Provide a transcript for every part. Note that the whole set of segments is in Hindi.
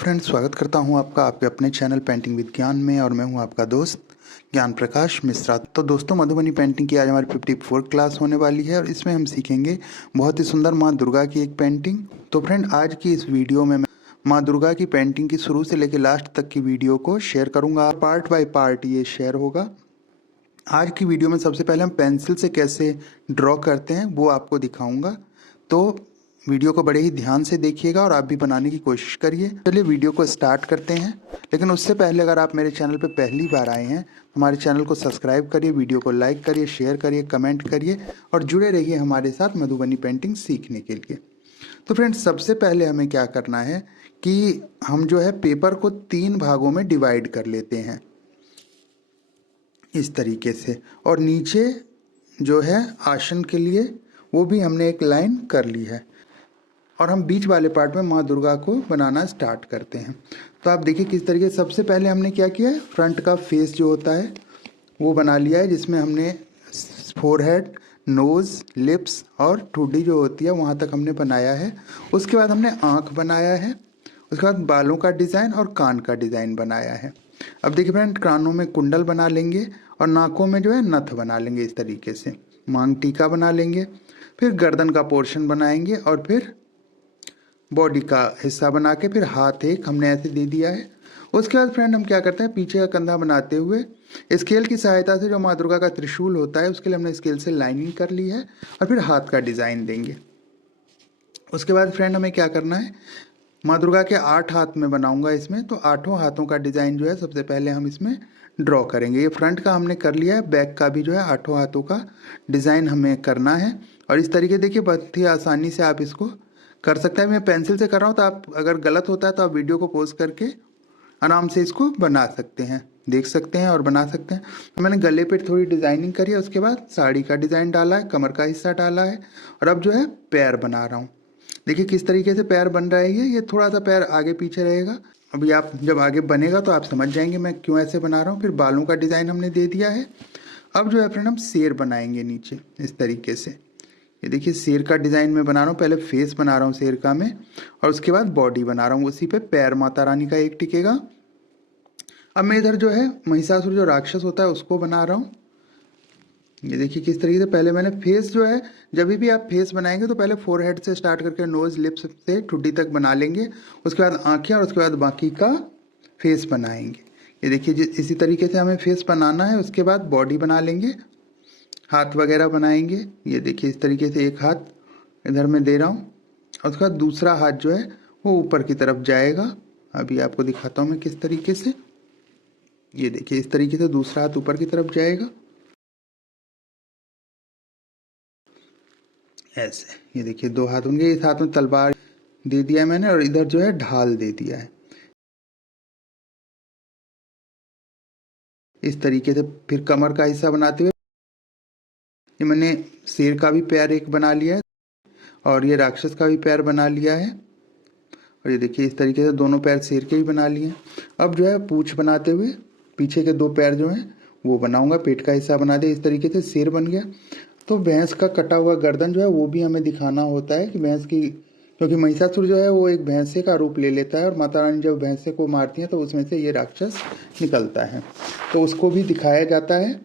फ्रेंड्स, स्वागत करता हूं आपका आपके अपने चैनल पेंटिंग विद ज्ञान में। और मैं हूं आपका दोस्त ज्ञान प्रकाश मिश्रा। तो दोस्तों, मधुबनी पेंटिंग की आज हमारी 54 क्लास होने वाली है और इसमें हम सीखेंगे बहुत ही सुंदर माँ दुर्गा की एक पेंटिंग। तो फ्रेंड, आज की इस वीडियो में मैं माँ दुर्गा की पेंटिंग की शुरू से लेकर लास्ट तक की वीडियो को शेयर करूँगा। पार्ट बाय पार्ट ये शेयर होगा। आज की वीडियो में सबसे पहले हम पेंसिल से कैसे ड्रॉ करते हैं वो आपको दिखाऊंगा। तो वीडियो को बड़े ही ध्यान से देखिएगा और आप भी बनाने की कोशिश करिए। चलिए वीडियो को स्टार्ट करते हैं। लेकिन उससे पहले अगर आप मेरे चैनल पर पहली बार आए हैं तो हमारे चैनल को सब्सक्राइब करिए, वीडियो को लाइक करिए, शेयर करिए, कमेंट करिए और जुड़े रहिए हमारे साथ मधुबनी पेंटिंग सीखने के लिए। तो फ्रेंड्स, सबसे पहले हमें क्या करना है कि हम जो है पेपर को 3 भागों में डिवाइड कर लेते हैं इस तरीके से। और नीचे जो है आसन के लिए वो भी हमने एक लाइन कर ली है। और हम बीच वाले पार्ट में माँ दुर्गा को बनाना स्टार्ट करते हैं। तो आप देखिए किस तरीके से सबसे पहले हमने क्या किया है, फ्रंट का फेस जो होता है वो बना लिया है, जिसमें हमने फोरहेड, नोज़, लिप्स और ठुड्डी जो होती है वहाँ तक हमने बनाया है। उसके बाद हमने आँख बनाया है। उसके बाद बालों का डिज़ाइन और कान का डिज़ाइन बनाया है। अब देखिए फ्रेंड, कानों में कुंडल बना लेंगे और नाकों में जो है नथ बना लेंगे इस तरीके से। मांग टीका बना लेंगे, फिर गर्दन का पोर्शन बनाएंगे और फिर बॉडी का हिस्सा बना के फिर हाथ एक हमने ऐसे दे दिया है। उसके बाद फ्रेंड हम क्या करते हैं, पीछे का कंधा बनाते हुए स्केल की सहायता से जो माँ दुर्गा का त्रिशूल होता है उसके लिए हमने स्केल से लाइनिंग कर ली है और फिर हाथ का डिज़ाइन देंगे। उसके बाद फ्रेंड हमें क्या करना है, माँ दुर्गा के 8 हाथ में बनाऊंगा इसमें। तो 8 हाथों का डिज़ाइन जो है सबसे पहले हम इसमें ड्रॉ करेंगे। ये फ्रंट का हमने कर लिया है, बैक का भी जो है 8 हाथों का डिज़ाइन हमें करना है। और इस तरीके देखिए बहुत ही आसानी से आप इसको कर सकते हैं। मैं पेंसिल से कर रहा हूँ, तो आप अगर गलत होता है तो आप वीडियो को पॉज करके आराम से इसको बना सकते हैं, देख सकते हैं और बना सकते हैं। तो मैंने गले पे थोड़ी डिज़ाइनिंग करी है, उसके बाद साड़ी का डिज़ाइन डाला है, कमर का हिस्सा डाला है और अब जो है पैर बना रहा हूँ। देखिए किस तरीके से पैर बन रहा है। ये थोड़ा सा पैर आगे पीछे रहेगा। अभी आप जब आगे बनेगा तो आप समझ जाएंगे मैं क्यों ऐसे बना रहा हूँ। फिर बालों का डिज़ाइन हमने दे दिया है। अब जो है फ्रेंड हम शेर बनाएंगे नीचे इस तरीके से। ये देखिए शेर का डिज़ाइन मैं बना रहा हूँ, पहले फेस बना रहा हूँ शेर का मैं और उसके बाद बॉडी बना रहा हूँ। उसी पे पैर माता रानी का एक टिकेगा। अब मैं इधर जो है महिषासुर जो राक्षस होता है उसको बना रहा हूँ। ये देखिए किस तरीके से पहले मैंने फेस जो है, जब भी आप फेस बनाएंगे तो पहले फोरहेड से स्टार्ट करके नोज, लिप्स से ठुड्डी तक बना लेंगे। उसके बाद आंखें और उसके बाद बाकी का फेस बनाएंगे। ये देखिए इसी तरीके से हमें फेस बनाना है। उसके बाद बॉडी बना लेंगे, हाथ वगैरह बनाएंगे। ये देखिए इस तरीके से एक हाथ इधर मैं दे रहा हूँ और उसके बाद दूसरा हाथ जो है वो ऊपर की तरफ जाएगा। अभी आपको दिखाता हूँ मैं किस तरीके से। ये देखिए इस तरीके से दूसरा हाथ ऊपर की तरफ जाएगा ऐसे। ये देखिए 2 हाथ होंगे। इस हाथ में तलवार दे दिया है मैंने और इधर जो है ढाल दे दिया है इस तरीके से। फिर कमर का हिस्सा बनाते हुए ये मैंने शेर का भी पैर एक बना लिया है और ये राक्षस का भी पैर बना लिया है। और ये देखिए इस तरीके से दोनों पैर शेर के भी बना लिए हैं। अब जो है पूंछ बनाते हुए पीछे के 2 पैर जो हैं वो बनाऊंगा, पेट का हिस्सा बना दिया। इस तरीके से शेर बन गया। तो भैंस का कटा हुआ गर्दन जो है वो भी हमें दिखाना होता है कि भैंस की, क्योंकि महिषासुर जो है वो एक भैंसे का रूप ले लेता है और माता रानी जब भैंसे को मारती हैं तो उसमें से ये राक्षस निकलता है, तो उसको भी दिखाया जाता है।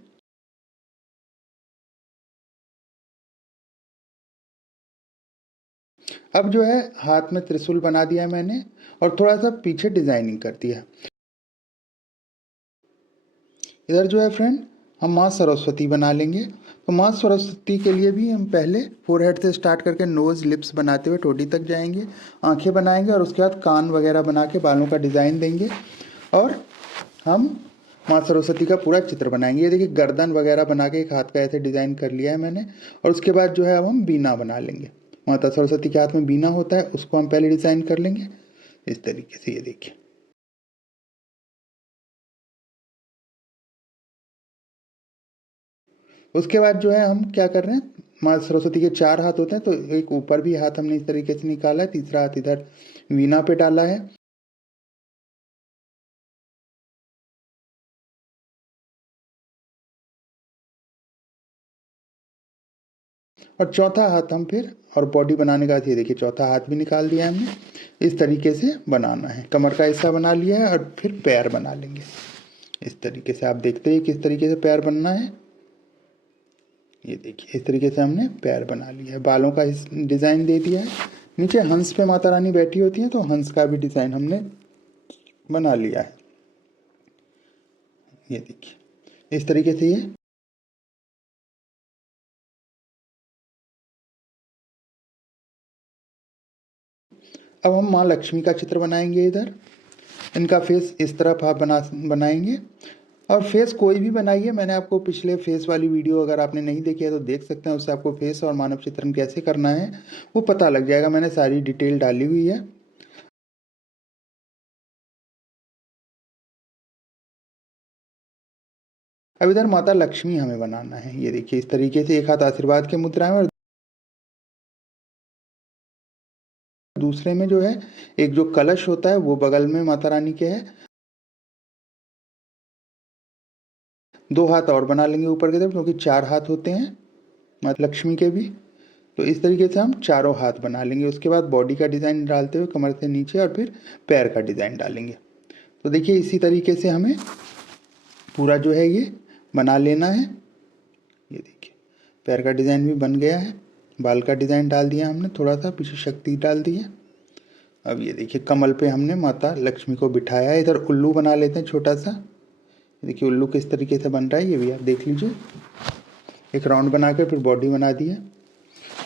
अब जो है हाथ में त्रिशूल बना दिया है मैंने और थोड़ा सा पीछे डिजाइनिंग कर दिया। इधर जो है फ्रेंड हम माँ सरस्वती बना लेंगे। तो माँ सरस्वती के लिए भी हम पहले फोरहेड से स्टार्ट करके नोज़, लिप्स बनाते हुए ठोड़ी तक जाएंगे, आंखें बनाएंगे और उसके बाद कान वगैरह बना के बालों का डिज़ाइन देंगे और हम माँ सरस्वती का पूरा चित्र बनाएंगे। ये देखिए गर्दन वगैरह बना के एक हाथ का ऐसे डिज़ाइन कर लिया है मैंने। और उसके बाद जो है अब हम बीना बना लेंगे। माता सरस्वती के हाथ में बीना होता है, उसको हम पहले डिज़ाइन कर लेंगे इस तरीके से। ये देखिए उसके बाद जो है हम क्या कर रहे हैं, माँ सरस्वती के 4 हाथ होते हैं तो एक ऊपर भी हाथ हमने इस तरीके से निकाला है, तीसरा हाथ इधर वीणा पे डाला है और चौथा हाथ हम फिर और बॉडी बनाने का ये देखिए चौथा हाथ भी निकाल दिया हमने। इस तरीके से बनाना है। कमर का हिस्सा बना लिया है और फिर पैर बना लेंगे इस तरीके से। आप देखते हैं किस तरीके से पैर बनना है। ये देखिए इस तरीके से हमने पैर बना लिया है। बालों का डिज़ाइन दे दिया है। नीचे हंस पे माता रानी बैठी होती है तो हंस का भी डिज़ाइन हमने बना लिया है। ये देखिए इस तरीके से ये अब हम माँ लक्ष्मी का चित्र बनाएंगे। इधर इनका फेस इस तरफ आप बनाएंगे और फेस कोई भी बनाइए। मैंने आपको पिछले फेस वाली वीडियो अगर आपने नहीं देखी है तो देख सकते हैं, उससे आपको फेस और मानव चित्रण कैसे करना है वो पता लग जाएगा। मैंने सारी डिटेल डाली हुई है। अब इधर माता लक्ष्मी हमें बनाना है। ये देखिए इस तरीके से एक हाथ आशीर्वाद के मुद्रा में और दूसरे में जो है एक जो कलश होता है वो बगल में माता रानी के है। 2 हाथ और बना लेंगे ऊपर की तरफ, क्योंकि 4 हाथ होते हैं माता लक्ष्मी के भी। तो इस तरीके से हम चारों हाथ बना लेंगे। उसके बाद बॉडी का डिज़ाइन डालते हुए कमर से नीचे और फिर पैर का डिज़ाइन डालेंगे। तो देखिए इसी तरीके से हमें पूरा जो है ये बना लेना है। ये देखिए पैर का डिज़ाइन भी बन गया है। बाल का डिज़ाइन डाल दिया हमने, थोड़ा सा पीछे शक्ति डाल दी है। अब ये देखिए कमल पे हमने माता लक्ष्मी को बिठाया है। इधर उल्लू बना लेते हैं छोटा सा। देखिए उल्लू किस तरीके से बन रहा है ये भी आप देख लीजिए। एक राउंड बना कर फिर बॉडी बना दी है।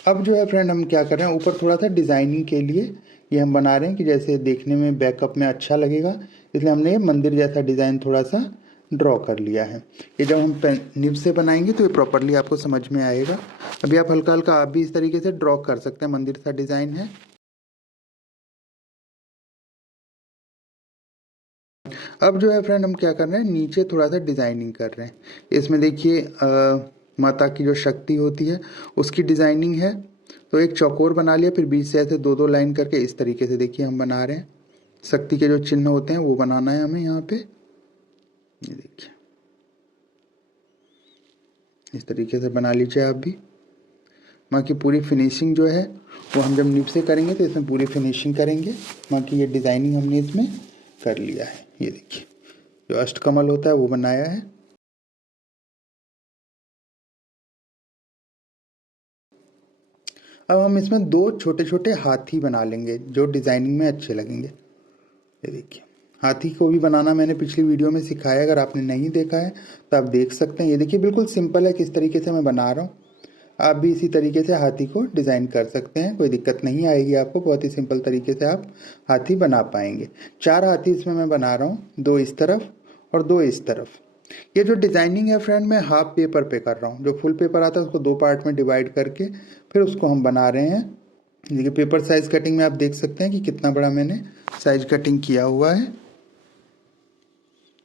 अब जो है फ्रेंड हम क्या कर रहे हैं, ऊपर थोड़ा सा डिज़ाइनिंग के लिए ये हम बना रहे हैं कि जैसे देखने में बैकअप में अच्छा लगेगा, इसलिए हमने मंदिर जैसा डिज़ाइन थोड़ा सा ड्रॉ कर लिया है। ये जब हम निब से बनाएंगे तो ये प्रॉपरली आपको समझ में आएगा। अभी आप हल्का हल्का आप भी इस तरीके से ड्रॉ कर सकते हैं। मंदिर सा डिज़ाइन है। अब जो है फ्रेंड हम क्या कर रहे हैं, नीचे थोड़ा सा डिज़ाइनिंग कर रहे हैं। इसमें देखिए माता की जो शक्ति होती है उसकी डिज़ाइनिंग है। तो एक चौकोर बना लिया, फिर बीच से ऐसे 2-2 लाइन करके इस तरीके से देखिए हम बना रहे हैं। शक्ति के जो चिन्ह होते हैं वो बनाना है हमें यहाँ पे। ये देखिए इस तरीके से बना लीजिए आप भी। माँ की पूरी फिनिशिंग जो है वो हम जब निब से करेंगे तो इसमें पूरी फिनिशिंग करेंगे। माँ की ये डिज़ाइनिंग हमने इसमें कर लिया है। ये देखिए जो अष्टकमल होता है वो बनाया है। अब हम इसमें 2 छोटे छोटे हाथी बना लेंगे जो डिज़ाइनिंग में अच्छे लगेंगे। ये देखिए हाथी को भी बनाना मैंने पिछली वीडियो में सिखाया, अगर आपने नहीं देखा है तो आप देख सकते हैं। ये देखिए बिल्कुल सिंपल है किस तरीके से मैं बना रहा हूँ। आप भी इसी तरीके से हाथी को डिज़ाइन कर सकते हैं, कोई दिक्कत नहीं आएगी आपको। बहुत ही सिंपल तरीके से आप हाथी बना पाएंगे। 4 हाथी इसमें मैं बना रहा हूँ, 2 इस तरफ और 2 इस तरफ। ये जो डिज़ाइनिंग है फ्रेंड मैं हाफ पेपर पे कर रहा हूँ। जो फुल पेपर आता है उसको 2 पार्ट में डिवाइड करके फिर उसको हम बना रहे हैं। देखिए पेपर साइज कटिंग में आप देख सकते हैं कि कितना बड़ा मैंने साइज कटिंग किया हुआ है।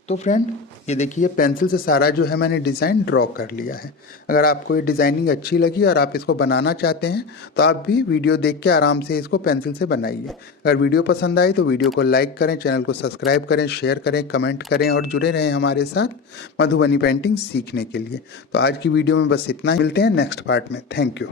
तो फ्रेंड ये देखिए पेंसिल से सारा जो है मैंने डिज़ाइन ड्रॉ कर लिया है। अगर आपको ये डिज़ाइनिंग अच्छी लगी और आप इसको बनाना चाहते हैं तो आप भी वीडियो देख के आराम से इसको पेंसिल से बनाइए। अगर वीडियो पसंद आई तो वीडियो को लाइक करें, चैनल को सब्सक्राइब करें, शेयर करें, कमेंट करें और जुड़े रहें हमारे साथ मधुबनी पेंटिंग सीखने के लिए। तो आज की वीडियो में बस इतना ही। मिलते हैं नेक्स्ट पार्ट में। Thank you.